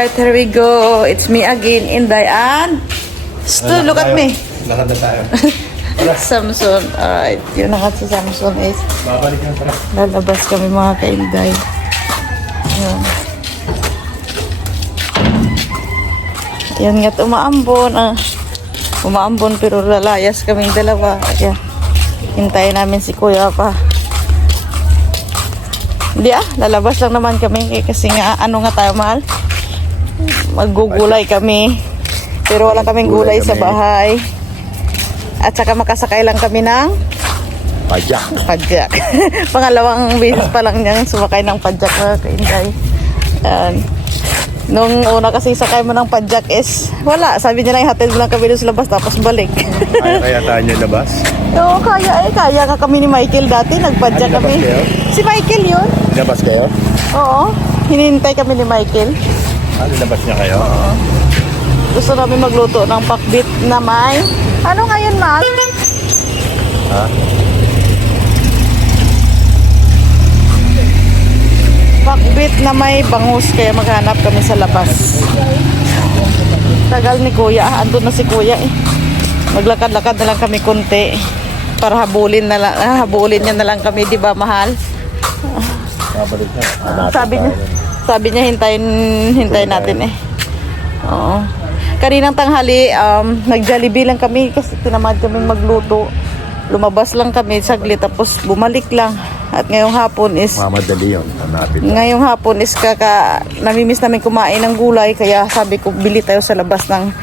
Alright, here we go. It's me again, Inday, and Stu, look at me. Lakad na tayo. Samson. Alright, yun na nga si Samson is Babalik na tara. lalabas kami mga ka-Inday. Yun. Yan nga't umaambon. Umaambon pero lalayas kaming dalawa. Ayan. Hintayin namin si Kuya pa. Hindi lalabas lang naman kami kasi nga ano nga tayo mahal? Maggugulay kami. Pero wala kaming gulay sa bahay. At saka makasakay lang kami ng padjak. Pangalawang beses pa lang niyang sumakay ng padjak na kainday. Nung una kasi sakay mo ng padjak is wala. Sabi niya lang hatid lang kami doon sa labas tapos balik. Kaya tayo niya labas? Oo, kaya ka kami ni Michael dati. Nagpadjak kami. Si Michael yun. Labas kayo? Oo. Hinihintay kami ni Michael. Labas niya kayo? Oo. Gusto namin magluto ng pakbit na may... Ano ngayon, Mal? Ha? Pakbit na may bangus, kaya maghanap kami sa labas. Tagal ni Kuya. Andun na si Kuya eh. Maglakad-lakad na lang kami konti. Para habulin niya na lang kami, di ba, mahal? Babalik na. Sabi niya hintayin natin eh. Oo. Kaninang tanghali, nag-Jollibee lang kami kasi tinamad kami magluto. Lumabas lang kami saglit tapos bumalik lang. At ngayong hapon is Mamadali yun. Hanapin na. ngayong hapon is namimiss namin kumain ng gulay kaya sabi ko bili tayo sa labas ng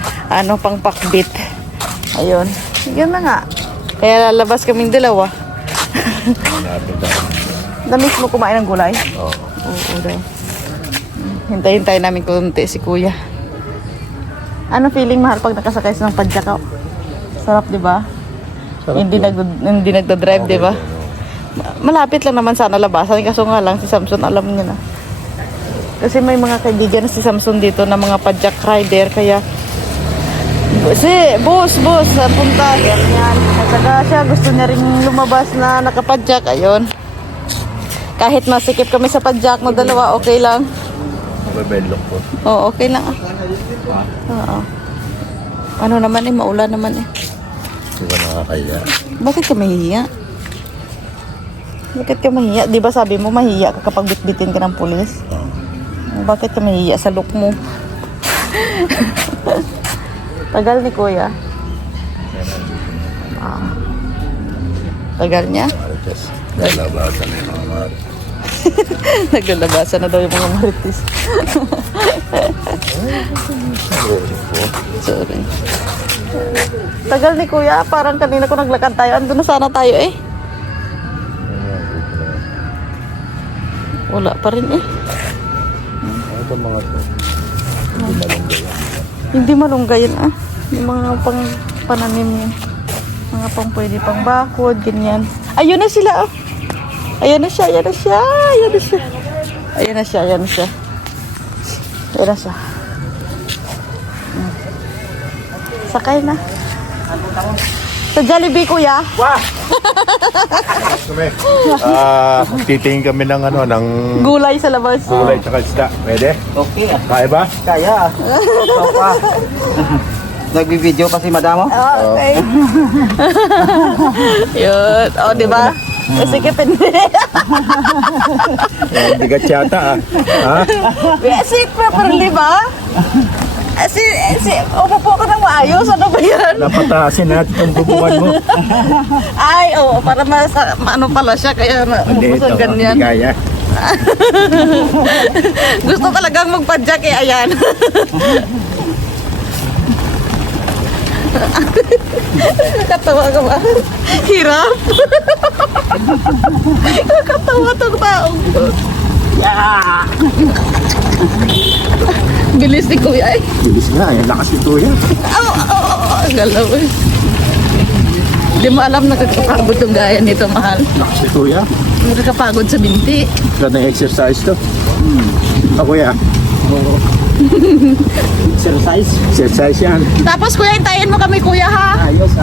pang pakbit. Ayun. Yun na nga. Kaya lalabas kaming dalawa. Hanapin na. Namiss mo kumain ng gulay? Oo. Oo daw. Hintayin namin konti si Kuya. Ano feeling mahal pag nakasakay sa ng padjak? Sarap, di ba? Hindi nagda-drive, di ba? Malapit lang naman sana labasan kaso nga lang si Samson alam niya na. Kasi may mga kaibigan na si Samson dito na mga padjak rider kaya boss, punta ganyan. At saka siya gusto niya rin lumabas na nakapadjak, ayun. Kahit masikip kami sa padjak mo dalawa, okay lang. Mababelok po. Oo, okay lang Oo. Ano naman maulan naman Hindi ba nakakaya? Bakit ka mahihiya? Bakit ka mahihiya? Di ba sabi mo mahihiya ka kapag bitbitin ka ng pulis? Bakit ka mahihiya sa look mo? Tagal ni Kuya. Tagal niya? Marites. Lalabasan na yung mga marites. Naglalabasan na daw yung mga marites. Sorry. Tagal ni Kuya. Parang kanina ko naglakad tayo. Andun na sana tayo eh. Wala pa rin eh. Ito mga to. Hindi malunggayan. Hindi malunggayan yung mga pang pananim yun. Mga pang pwede pang bakod, ganyan. Ayun na sila Ayan na siya. Sakay na. Sa Jollibee, Kuya. Wah! Titingin kami ng ng Gulay sa labas. gulay tsaka isda. Pwede? Okay Kaya ba? Kaya Nagbi-video kasi madamo. Okay. Yun. O, diba? Sige, pindi. Bigat yata Ha? Basic properly ba? Upo po ka ng maayos. Ano ba yan? Napatasin natin itong bubukan mo. Ay, oo. Para ano pala siya. Kaya Hindi ganyan. kaya. Gusto talagang magpadjak eh. Ayan. Nakakatawa ka ba? Hirap. Nakakatawa tong taong to. Bilis ni Kuya eh. Bilis nga, yung lakas ito yan. Galaw eh. Hindi mo alam nakakapagod yung gaya nito, mahal. Lakas ito yan. Nakakapagod sa binti. Ganda yung exercise to. Ako ya. Exercise yan. Tapos Kuya, hintayin mo kami Kuya ha. Ayos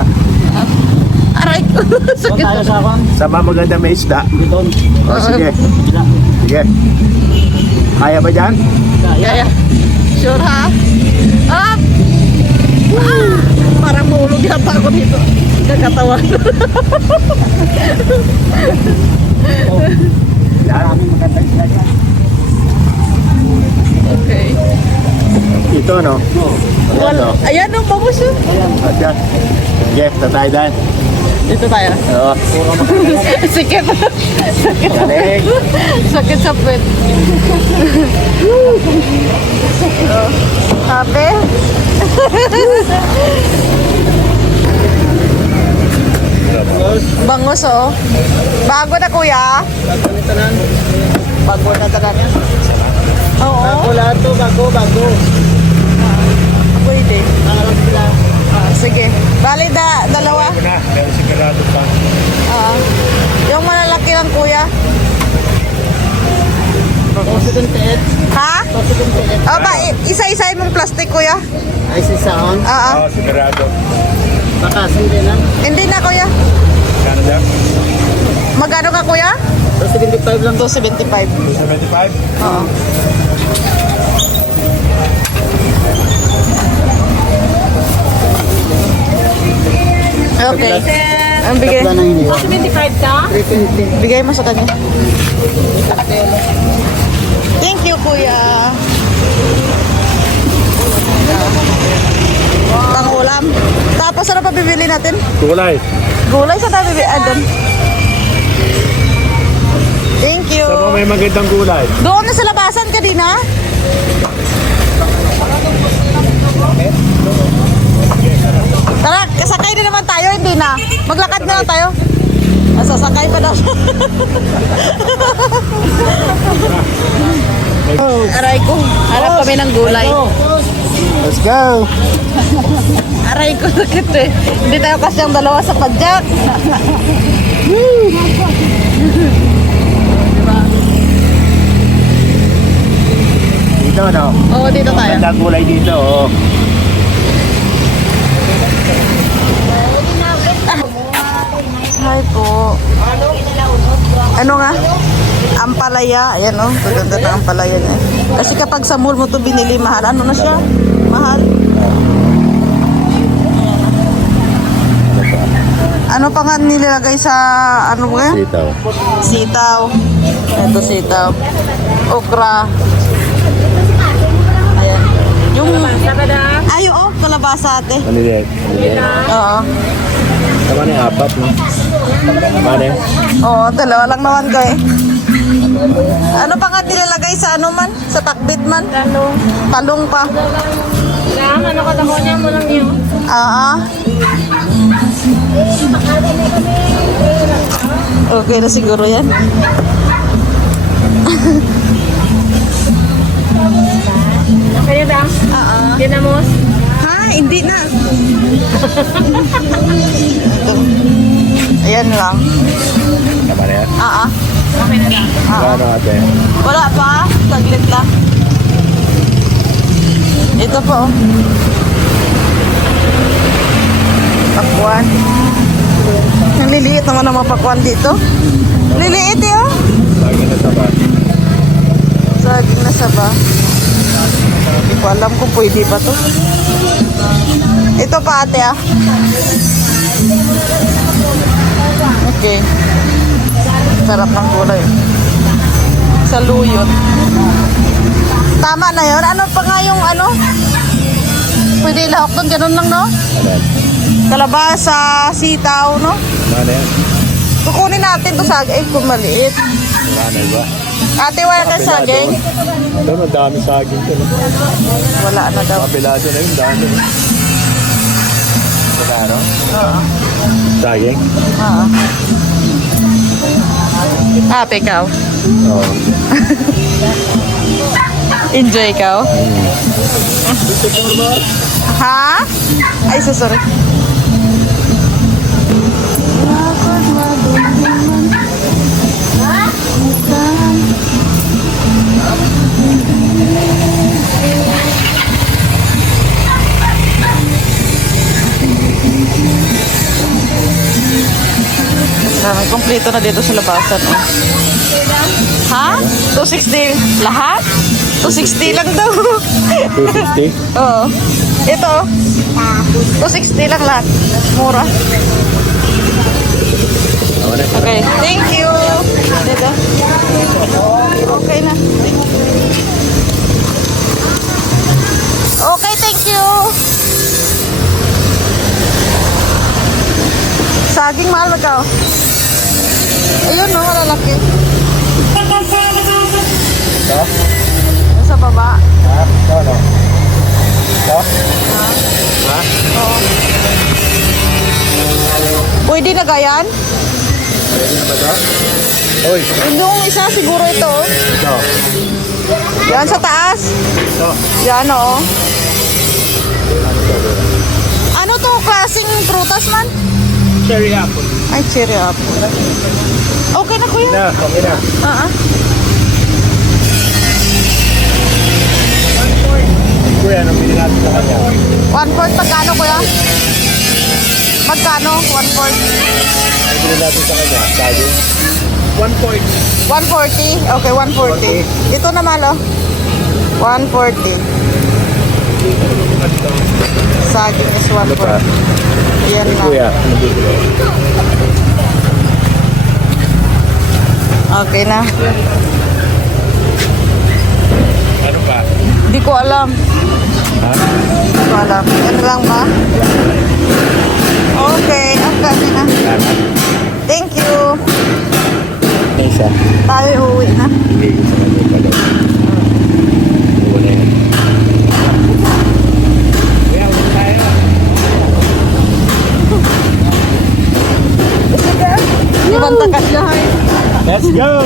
Aray ko. Doon tayo sa akin. Sama maganda may isda. Dito. O, sige. Sige. Kaya ba dyan? Kaya. Sure ha? Up! Ah! Parang mahulog yata ako dito. Kakatawan. Maraming magandang sila dyan. Okay. Ito, no? Ayan, no? Ayan o, bangus yun. At yan. Sige, tatay dahil. Dito tayo. Oo. Sikit. Galing. Sakit sa puwet. Sabi? Bangus oh. Bago na kuya. Bago na tanan. Oo. Bago lahat to, bago. Pwede. Nangarap sila. Sige. Bali dalawa. Na, meron sigurado pa. Yung malalaki lang kuya. President Ed. Ha? President Ed. Ba, isa-isahin mong plastic kuya. Ay si Saon. Oo. Sigurado. Bakasin din lang. Hindi na kuya. Canada? Magkano ka kuya? 275 lang. 275. 275? Oo. Okay. Ang bigay. Tatlo nang hindi. 75 ka? 320. Bigay mo sa kanya. Thank you, kuya. Pang-ulam. Tapos ano pa bibili natin? Kulay. Gulay sa tabi. Doon. Thank you. Saan mo may magandang gulay? Doon na sa labasan kanina. Tara, kasakay din naman tayo, hindi na. Maglakad na lang tayo. Sasakay pa daw. Aray ko, harap kami ng gulay. Let's go! Aray ko, sakit eh. Hindi tayo kasyang dalawa sa padyak. Dito, no? Oo, dito tayo. Magandang gulay dito, oh. Hi po. Ano nga? Ampalaya. Ayan o. Maganda na ampalaya niya. Kasi kapag sa mall mo to binili, mahal. Ano na siya? Mahal. Ano pa nga nilagay sa ano mo nga? Sitaw. Sitaw. Ito sitaw. Okra. Ayan. Yung... Ay, oo. Kalabasa ate. Malilit. Oo. Tama na yung apat, no? Tama na yun. Oo, dalawa lang naman ko eh. Ano pa nga nilalagay sa ano man? Sa takbit man? Talong. Talong pa. Lang, ano ka dako niya mo lang yun? Okay na siguro yan. Okay na ba? Ginamos? Ha? Hindi na. Ayan lang. Tama na yan. Okay na lang. Ano ate? Wala pa. Saglit lang. Ito po. Oh. Pakwan. Ang liliit naman ang mga pakwan dito. Liliit eh oh. Lagi na taba. Saging na saba. Hindi ko alam kung pwede pa to. Ito pa ate ah. Okay. Sarap ng gulay. Saluyot. Tama na yon. Ano pa nga yung ano? Pwede ilahok doon. Ganun lang no? Ayan. Kalabasa, sitaw no? Tama na yan. Kukunin natin to saging kung maliit. Wala na iba. Ate, wala na saging? Doon, ang dami saging ko, no? Wala na daw. Kapilado na yun, dami. Magkano? Oo. Saging? Oo. Happy ikaw. Oo. Enjoy ikaw. Ha? Ay, sorry. Marami, kompleto na dito sa labasan. Oh. Ha? 260 lahat? 260 lang daw. 250? Oo. Ito. 260 lang lahat. Mura. Okay. Thank you. Dito. Okay na. Okay, thank you. Saging mahal magkao. Ayun no, malalaki. Ito? Sa baba. Ha? Ito, no? Ito? Ha? Oo. Pwede na gayan? Pwede na ba ito? Uy! Yung isa siguro ito. Ito. Yan sa taas. Ito. Yan o. Ano to? Klaseng prutas man? Cherry apple. Ay, cherry apple. Okay na kuya. Na, okay na. Kuya, anong bili natin sa kanya? 1/4 magkano kuya? Magkano? 1/4. Anong bili natin sa kanya? Saging? 1 140? Okay, 140. Ito na malo. 140. Saging is Ano pa? 140. Yan na. Kuya, anong bili? Okay na. Ano pa? Di ko alam. Ha? Di ko alam. Yan lang ba? Okay. Okay na. Salamat. Thank you. Isa. Tayo uuwi na. Hindi, isa na yung palaw. Wala yan. Kuya, ulit tayo. Ibanta ka siya. Let's go!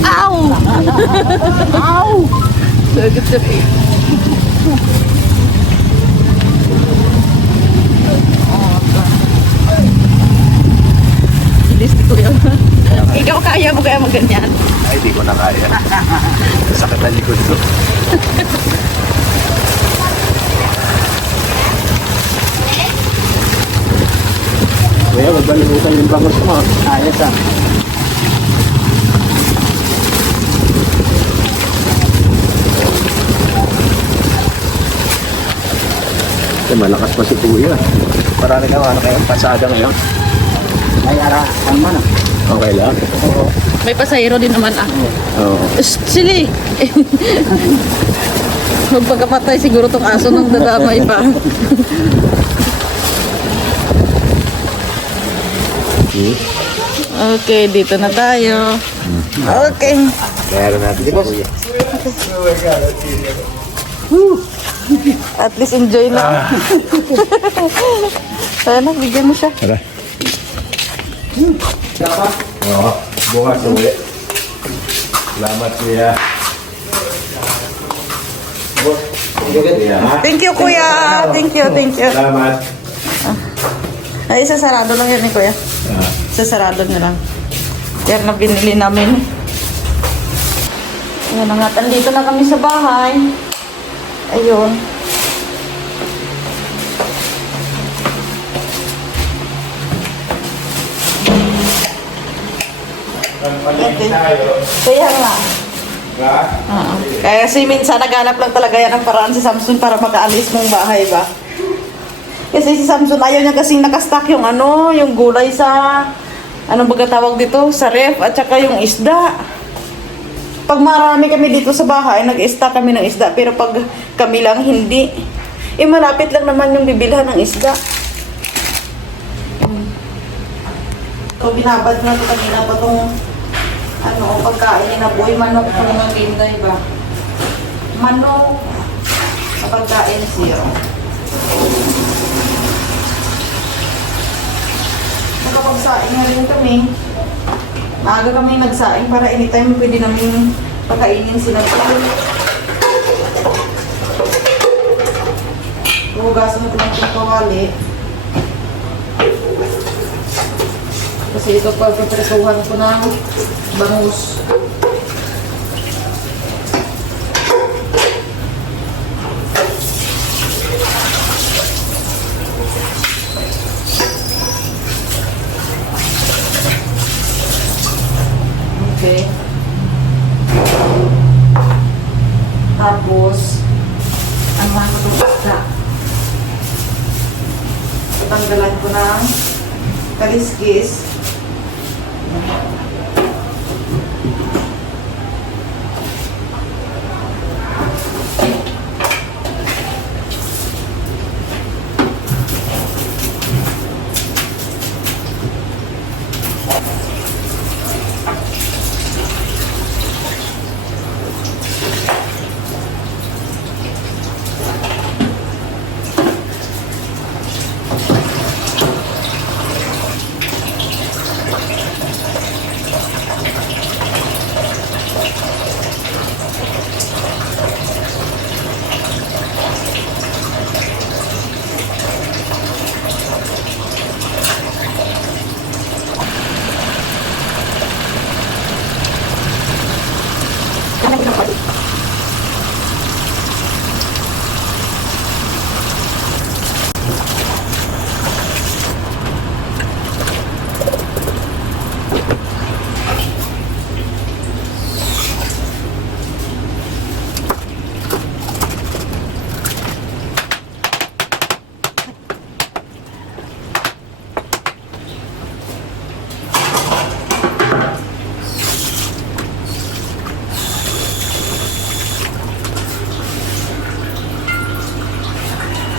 Ow! Ow! Sagot sa pin. Bilis ko yun. Ikaw kaya mo kaya magganyan? Ay, di ko na kaya. Sakit ang likod ko. Kuya, magbalimutan yung bangos mo. Ayos ah. Kasi malakas pa si Kuya. Parang naman na kayong pasada ngayon. May arahan man ah. Okay lang? May pasahero din naman ah. Oo. Sili! Magpagkapatay siguro tong aso nang dadamay pa. Okay, dito na tayo. Okay. Meron natin si Kuya. At least enjoy na. Sana, bigyan mo siya. Tara. Oo. Bukas ulit. Salamat, Kuya. Kuya, ha? Thank you, kuya. Thank you, thank you. Salamat. Ay, isasarado lang yun ni kuya. Isasarado na lang. Yan na binili namin. Ayan na nga. Andito na kami sa bahay. Ayun. Okay. Kaya nga. Kaya si minsan naghanap lang talaga yan ang paraan si Samson para makaalis mong bahay ba. Kasi si Samson ayaw niya kasing nakastock yung ano, yung gulay sa ano baga tawag dito, sa ref at saka yung isda. Pag marami kami dito sa bahay, nag-stock kami ng isda, pero pag kami lang hindi. Eh malapit lang naman yung bibilhan ng isda. So binabad na ito kanina pa itong ano, pagkain na boy, manok sa mga kinday ba? Manok sa pagkain zero. Nakapagsaing na rin kami. Maaga kami nagsaing para anytime pwede namin pakainin sila. Hugasan mo lang itong kawali. Kasi ito pa, pipresuhan ko ng bangus. Okay. Tapos, ang mga isda. Tatanggalan ko ng kaliskis.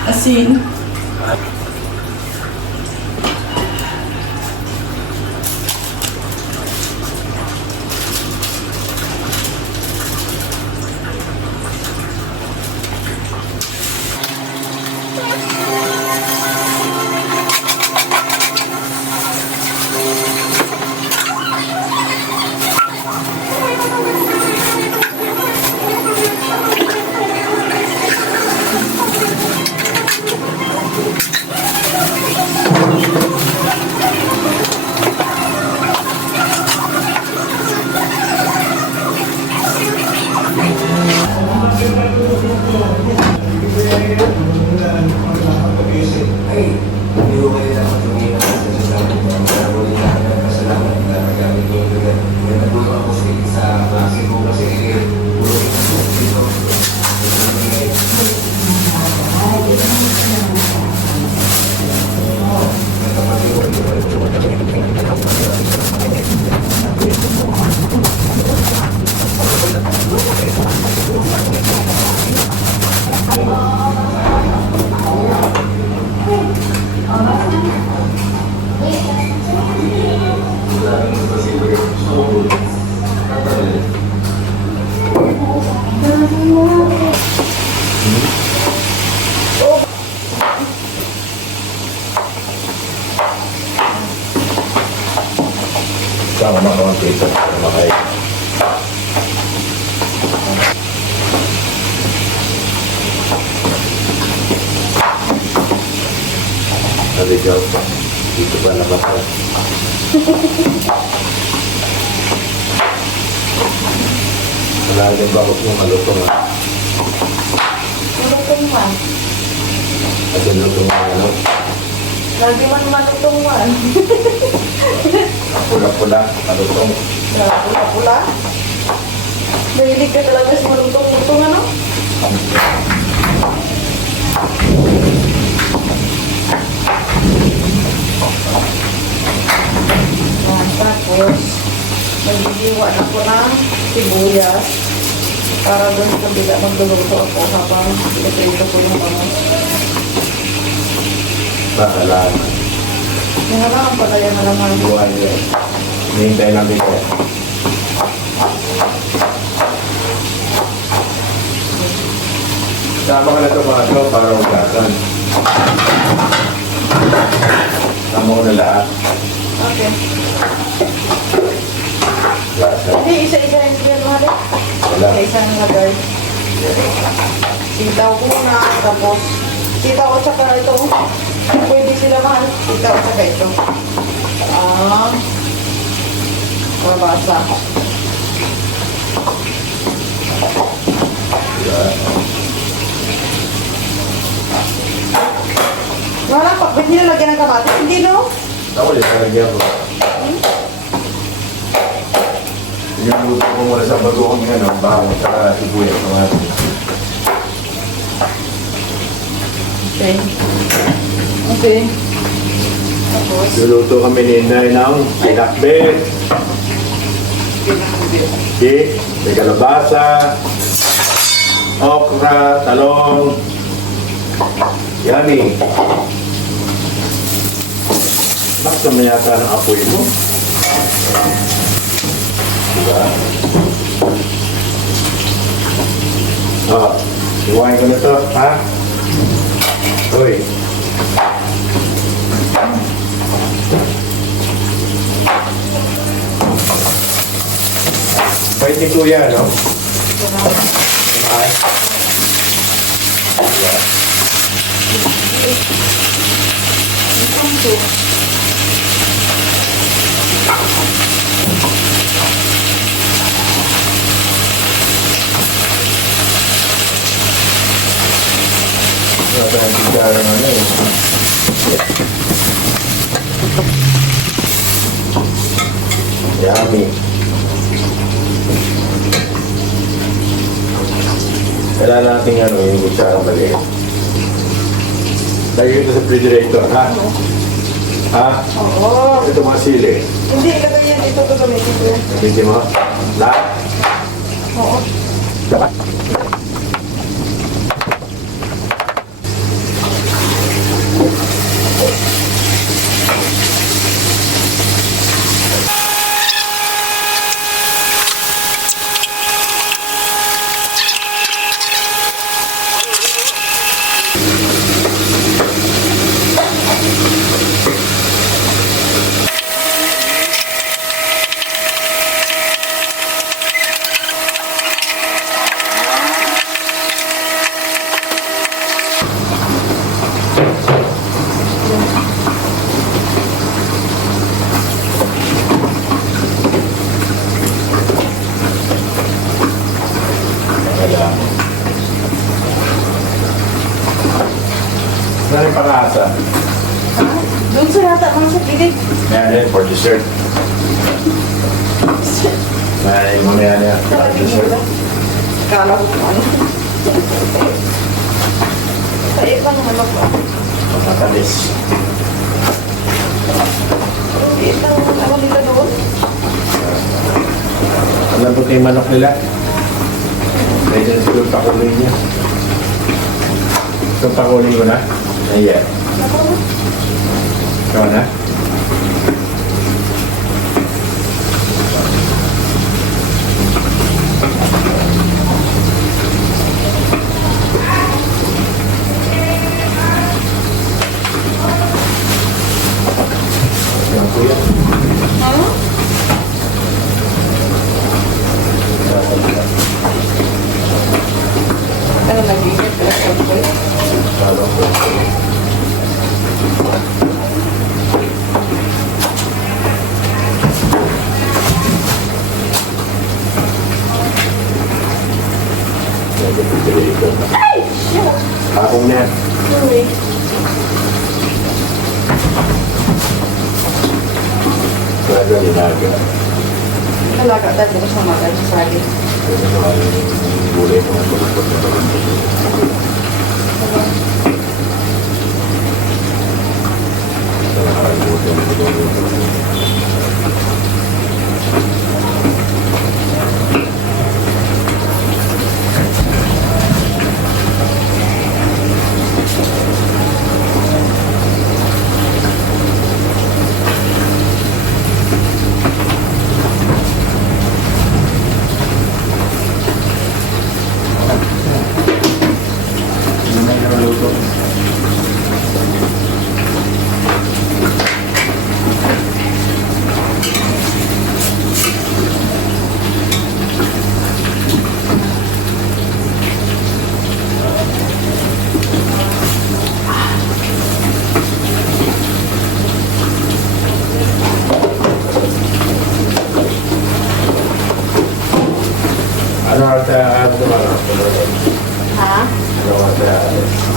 Asin. Sama na kaunti ito para makain. Sabi ko, dito pa nabasa. Wala din bakit mo malutong ha? Malutong man. At yung lutong na ano? Lagi man malutong man. Pula-pula, malutong. Pula-pula. Mahilig ka talaga sa malutong-lutong ano? Tapos, magigiwa na ko ng sibuyas para doon sa kabila magluluto ako habang ito ko yung mga Bakalaan. yung halangan pala yan halaman. Buwan yun. Hihintay natin ito. Tama ka na ito mga ito para magkasan. Tama ko na lahat. Okay. Lasa. Hindi, isa-isa yung siya mahal. Wala. Isa-isa yung lagay. Sitaw ko na, tapos sitaw at saka ito. Pwede sila mahal. Sitaw at saka ito. Mabasa. Wala pa, ba't nilalagyan ng kamatis? Hindi, no? Ako ulit, nalagyan ko. Yung luto ko muna sa bagoong yan, ang bawang sa sibuyas. Okay. Okay. Tapos, Luluto kami ni Inay ng pinakbet. Okay, may kalabasa, okra, talong. Yummy. Bakit naman yata ng apoy mo? Diba? Oh, iwain ko na to, ha? Uy. Bait ni Kuya, no? Kumain. Yeah. Wala tayong kutsara ng ano eh. Yummy. Kailangan natin ano, yung kutsara maliit. Lagay ito sa refrigerator, ha? Ha? oo. Ito mga sili. Hindi, ilagay yan dito ko gamitin ko yan. Bigyan mo? Lahat? Oo. Ano yung pangasa? Doon sa nata mga sa pilit. Meron for dessert. May mamaya niya. For dessert. Kala ko kung ano. Sa iba naman ako. Matamis. Hindi ito ano nila doon. Alam mo yung manok nila? Medyo siguro pakulin niya. Ito pakulin ko na? Ayan. Ikaw na? Yan po yan. Ano nag-init? Lalo po. Akong na. Sorry. Talaga nilaga. Talaga, dati ko sa mga sa saging. Ito na yung gulay ko na tulipot na naman. Nakakalimutan ko doon. Ano na yung luto?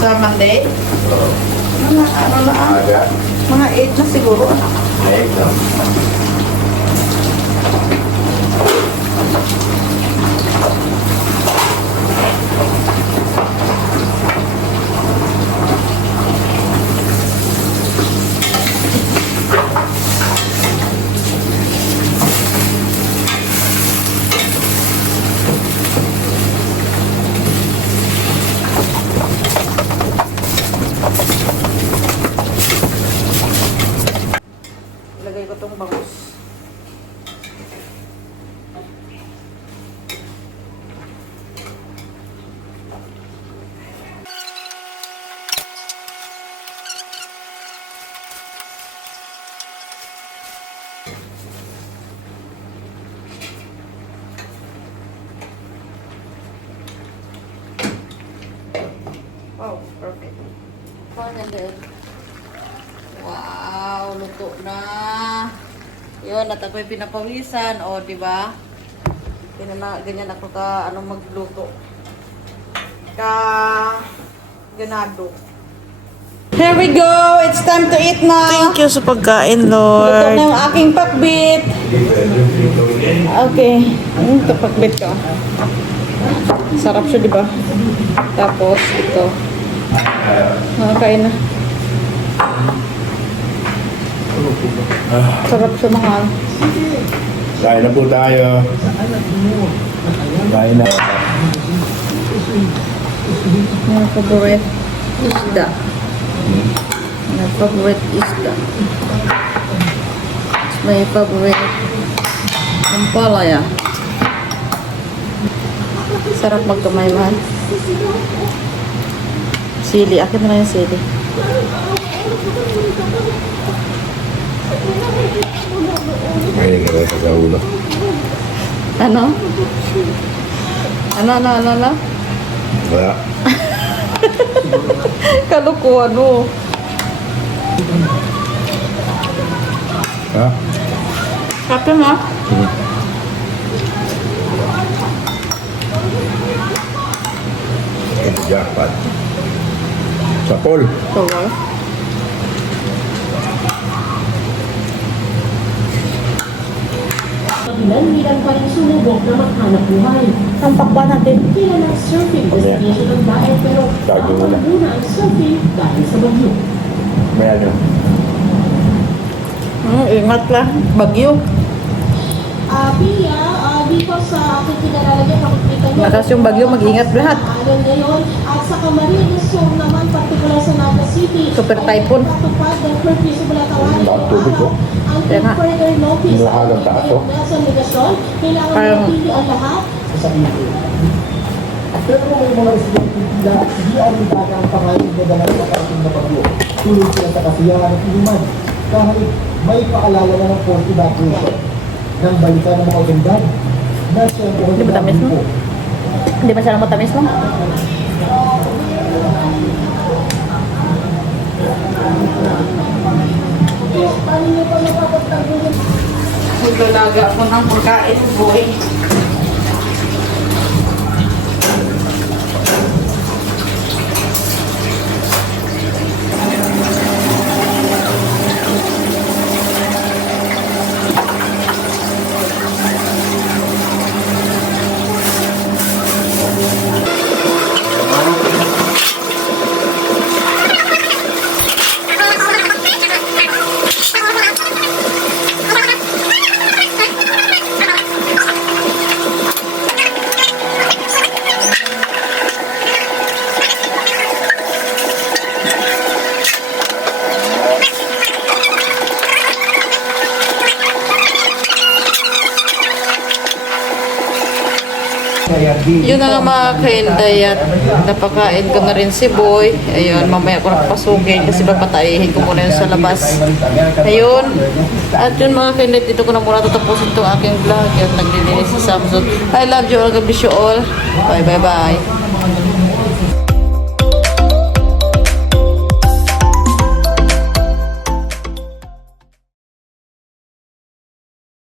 Sa Monday? Mga ano na, Aga. mga 8 na siguro. Ay, no. Ilagay ko tong bangus. Wow, perfect. Wow, luto na. Yun, at ako'y pinapawisan. O, di ba? Ganyan ako ka, magluto. Ganado. Here we go! It's time to eat na! Thank you sa pagkain, Luto Lord. na yung aking pakbit. Okay. Ito pakbit ko. Sarap siya, di ba? Tapos, ito. Nakakain na. Sarap siya, mahal. Kain na po tayo. Kain na. My favorite isda. My favorite isda. It's my favorite ampalaya. Sarap magkamay, mahal. Sili. Akin na lang yung sili. Ngayon na rin sa ulo. Ano? Ano? Wala. Kalukuhan mo. Ha? Kape mo? Jackpot. Sa Paul. Sure. Bilang pa rin sumubok na maghanap buhay. Tampak ba natin? Tila ng surfing destination ng bayan pero Tago mo na. muna ang surfing dahil sa bagyo. May ano? Ingat lang. Bagyo. Pia, dito sa aking kinalalagyan, makikita niyo. Lakas yung bagyo, mag-ingat lahat. Alon ngayon. At sa Camarines Sur naman, partikular sa Naga City. Super typhoon. Patupad ng curfew sa Bulacan. Ang tubig ko. Until Kaya nga. further notice. Nilahagang taas, oh. Sa Megasol, kailangan Parang- mapili ang lahat. Pero kung may mga residente tila, hindi ang dagang pangalit na dala sa parating na bagyo. Tuloy sila sa kasiyahan at inuman. Kahit may paalala na ng force evacuation ng balita ng mga otoridad na siya ang Hindi ba tamis mo? Hindi masyadong matamis mo? Naglalaga ako ng pagkain, boy. Yun na nga mga kainday at napakain ko na rin si Boy. Ayun, mamaya ko napapasukin kasi papatayihin ko muna yun sa labas. Ayun. At yun mga kainday, dito ko na muna tatapusin itong aking vlog. At naglilinis si Samson. I love you all. God bless you all. Bye bye bye.